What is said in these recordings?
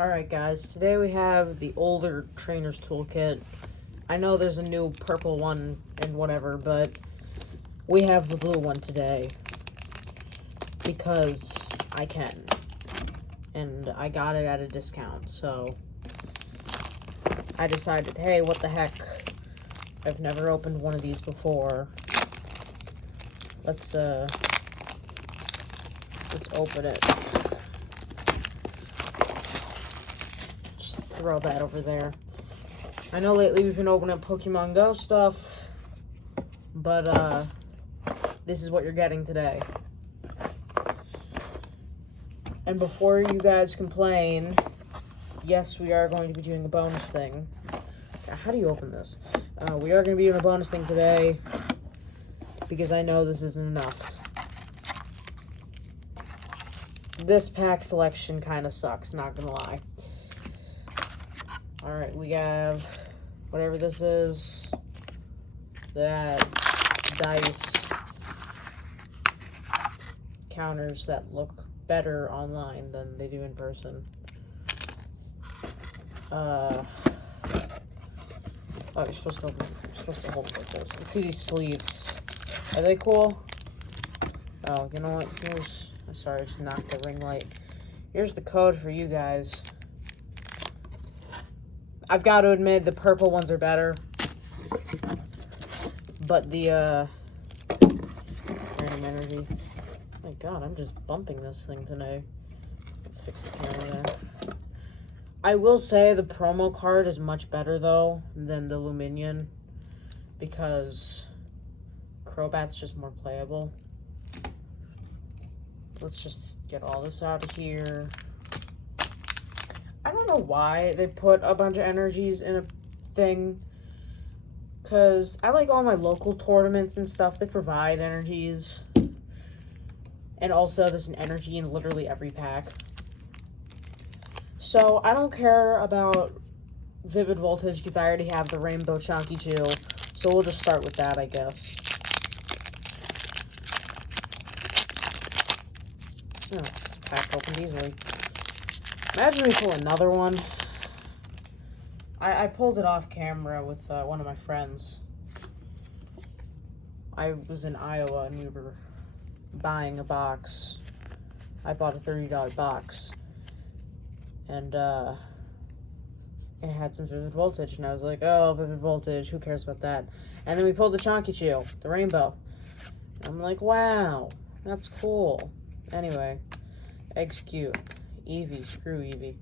Alright guys, today we have the older trainer's toolkit. I know there's a new purple one and whatever, but we have the blue one today because I can. And I got it at a discount, so I decided, hey, what the heck? I've never opened one of these before. Let's open it. Throw that over there. I know lately we've been opening Pokemon Go stuff, but this is what you're getting today. And before you guys complain, yes, we are going to be doing a bonus thing. How do you open this? We are going to be doing a bonus thing today because I know this isn't enough. This pack selection kind of sucks, not gonna lie. Alright, we have whatever this is, that dice counters that look better online than they do in person. Oh, you're supposed to hold it like this. Let's see these sleeves. Are they cool? Oh, you know what? Here's, sorry, I just knocked the ring light. Here's the code for you guys. I've got to admit, the purple ones are better. But the, random energy. Oh my god, I'm just bumping this thing today. Let's fix the camera there. I will say the promo card is much better, though, than the Luminion. Because Crobat's just more playable. Let's just get all this out of here. I don't know why they put a bunch of energies in a thing. Because I like all my local tournaments and stuff. They provide energies. And also there's an energy in literally every pack. So I don't care about Vivid Voltage because I already have the Rainbow Chunky Chew. So we'll just start with that, I guess. Oh, this pack opened easily. Imagine we pull another one. I pulled it off camera with one of my friends. I was in Iowa and we were buying a box. I bought a $30 box. And it had some Vivid Voltage. And I was like, oh, Vivid Voltage, who cares about that? And then we pulled the Chunky Chew, the Rainbow. And I'm like, wow, that's cool. Anyway, Execute. Eevee, screw Eevee.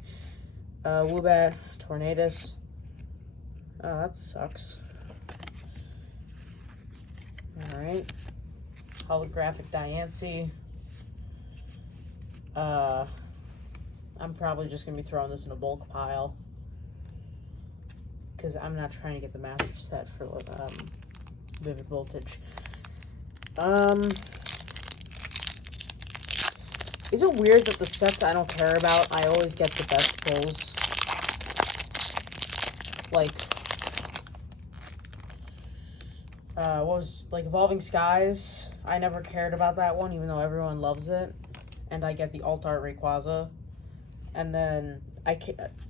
Woobat, Tornadus. Oh, that sucks. Alright. Holographic Diancie. I'm probably just going to be throwing this in a bulk pile. Because I'm not trying to get the master set for Vivid Voltage. Is it weird that the sets I don't care about, I always get the best pulls? Like, what was, like, Evolving Skies? I never cared about that one, even though everyone loves it. And I get the Alt-Art Rayquaza. And then,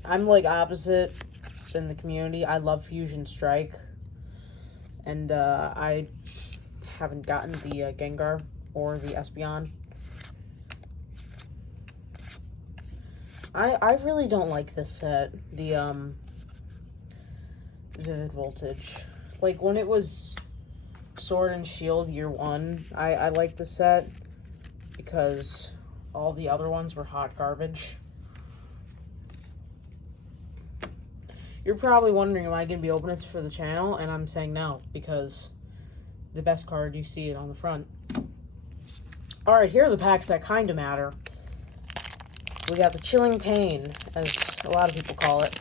I'm, like, opposite in the community. I love Fusion Strike. And, I haven't gotten the Gengar or the Espeon. I really don't like this set, the, Vivid Voltage. Like, when it was Sword and Shield Year 1, I liked the set because all the other ones were hot garbage. You're probably wondering, am I going to be opening this for the channel? And I'm saying no, because the best card, you see it on the front. Alright, here are the packs that kind of matter. We got the Chilling Pain, as a lot of people call it,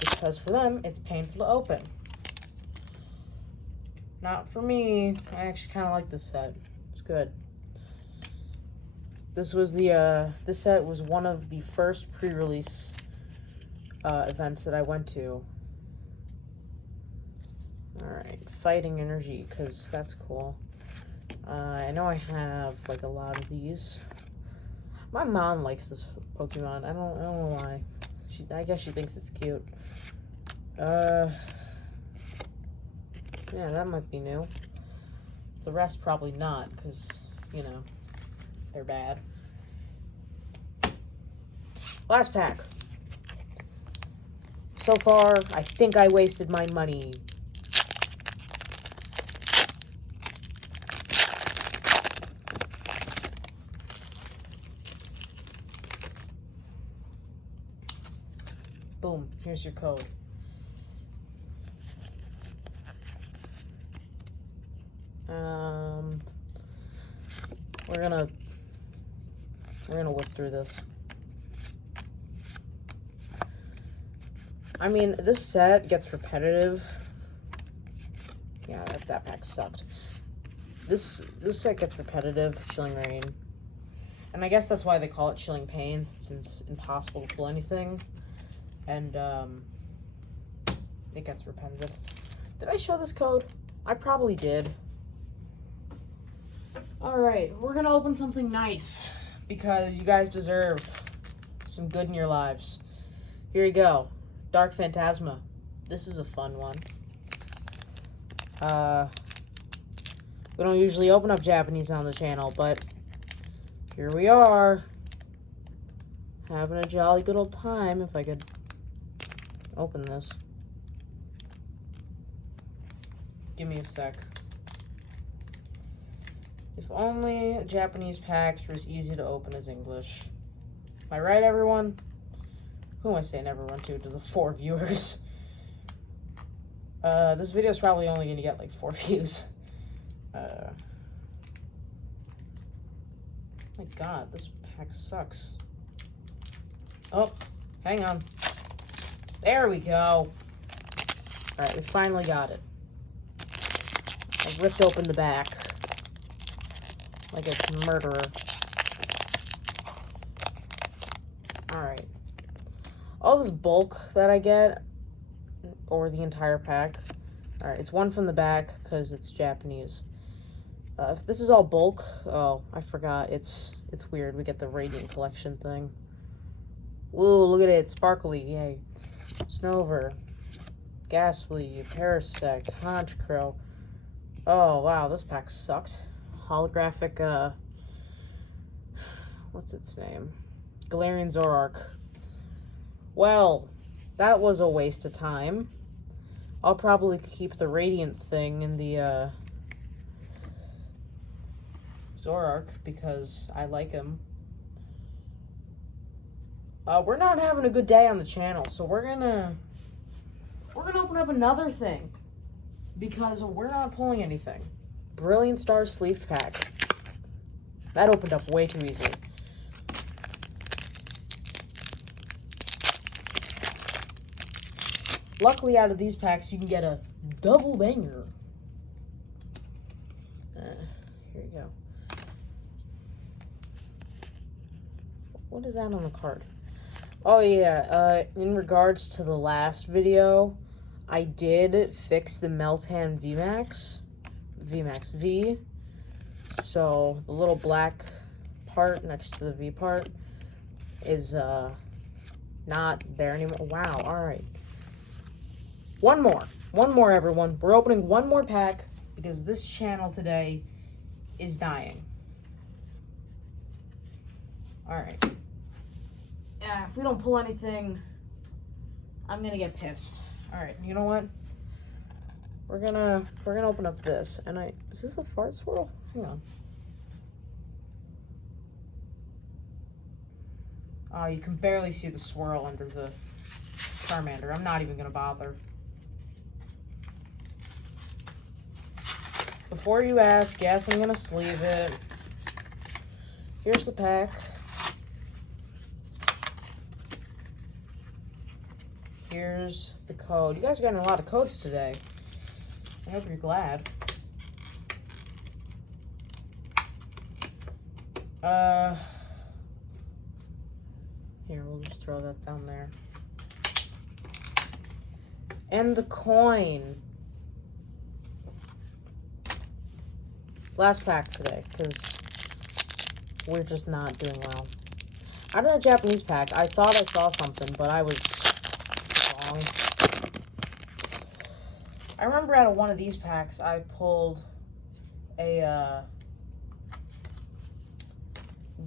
because for them, it's painful to open. Not for me. I actually kind of like this set. It's good. This was the, this set was one of the first pre-release events that I went to. Alright, Fighting Energy, because that's cool. I know I have, like, a lot of these. My mom likes this Pokemon. I don't know why. I guess she thinks it's cute. Yeah, that might be new. The rest probably not, because, you know, they're bad. Last pack. So far, I think I wasted my money. Boom, here's your code. We're gonna whip through this. I mean, this set gets repetitive. Yeah, that pack sucked. This set gets repetitive, Chilling Reign. And I guess that's why they call it Chilling Pains, since it's impossible to pull anything. And, it gets repetitive. Did I show this code? I probably did. Alright, we're gonna open something nice, because you guys deserve some good in your lives. Here you go. Dark Phantasma. This is a fun one. We don't usually open up Japanese on the channel, but here we are. Having a jolly good old time, if I could open this. Give me a sec. If only Japanese packs were as easy to open as English. Am I right, everyone? Who am I saying everyone to the 4 viewers? This video is probably only going to get like 4 views. My god, this pack sucks. Oh, hang on. There we go. Alright, we finally got it. I ripped open the back like a murderer. Alright. All this bulk that I get, or the entire pack. Alright, it's one from the back because it's Japanese. If this is all bulk, oh, I forgot. It's weird. We get the Radiant Collection thing. Whoa, look at it. Sparkly, yay. Snover. Ghastly, Parasect, Honchkrow. Oh, wow, this pack sucked. Holographic, what's its name? Galarian Zoroark. Well, that was a waste of time. I'll probably keep the Radiant thing in the, Zoroark, because I like him. We're not having a good day on the channel, so we're gonna open up another thing, because we're not pulling anything. Brilliant Stars Sleeve Pack. That opened up way too easily. Luckily, out of these packs, you can get a double banger. Here you go. What is that on the card? Oh, yeah. In regards to the last video, I did fix the Meltan VMAX. VMAX V. So, the little black part next to the V part is, not there anymore. Wow, alright. One more, everyone. We're opening one more pack because this channel today is dying. Alright. Yeah, if we don't pull anything, I'm gonna get pissed. Alright, you know what? We're gonna open up this. And is this a fart swirl? Hang on. Oh, you can barely see the swirl under the Charmander. I'm not even gonna bother. Before you ask, yes, I'm gonna sleeve it. Here's the pack. Here's the code. You guys are getting a lot of codes today. I hope you're glad. Here, we'll just throw that down there. And the coin. Last pack today, because we're just not doing well. out of the Japanese pack, I thought I saw something, but I was wrong. I remember out of one of these packs, I pulled a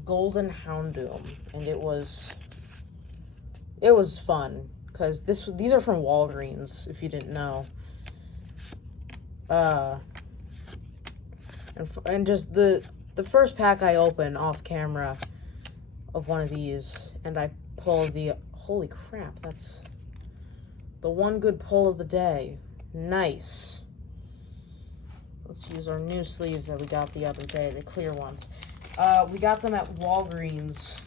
Golden Houndoom, and it was fun, because these are from Walgreens, if you didn't know. And just the first pack I opened off camera of one of these, and I pulled the, holy crap, that's the one good pull of the day. Nice. Let's use our new sleeves that we got the other day, the clear ones. We got them at Walgreens,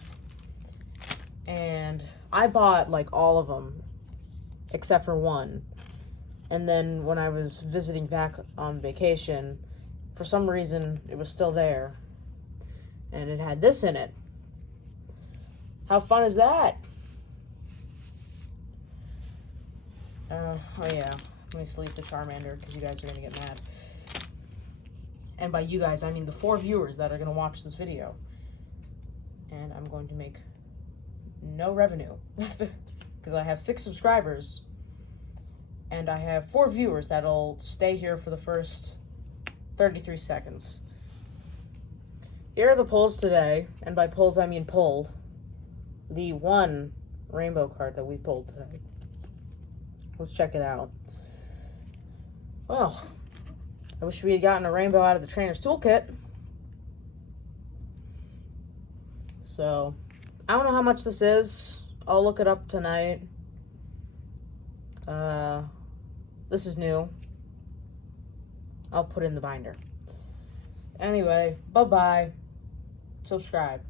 and I bought like all of them except for one. And then when I was visiting back on vacation, for some reason it was still there, and it had this in it. How fun is that? Oh yeah, let me sleep the Charmander because you guys are gonna get mad. And by you guys, I mean the 4 viewers that are gonna watch this video. And I'm going to make no revenue because I have 6 subscribers, and I have 4 viewers that'll stay here for the first 33 seconds. Here are the pulls today, and by pulls I mean pulled. The one rainbow card that we pulled today. Let's check it out. Well, I wish we had gotten a rainbow out of the trainer's toolkit. So, I don't know how much this is. I'll look it up tonight. This is new. I'll put it in the binder. Anyway, bye-bye. Subscribe.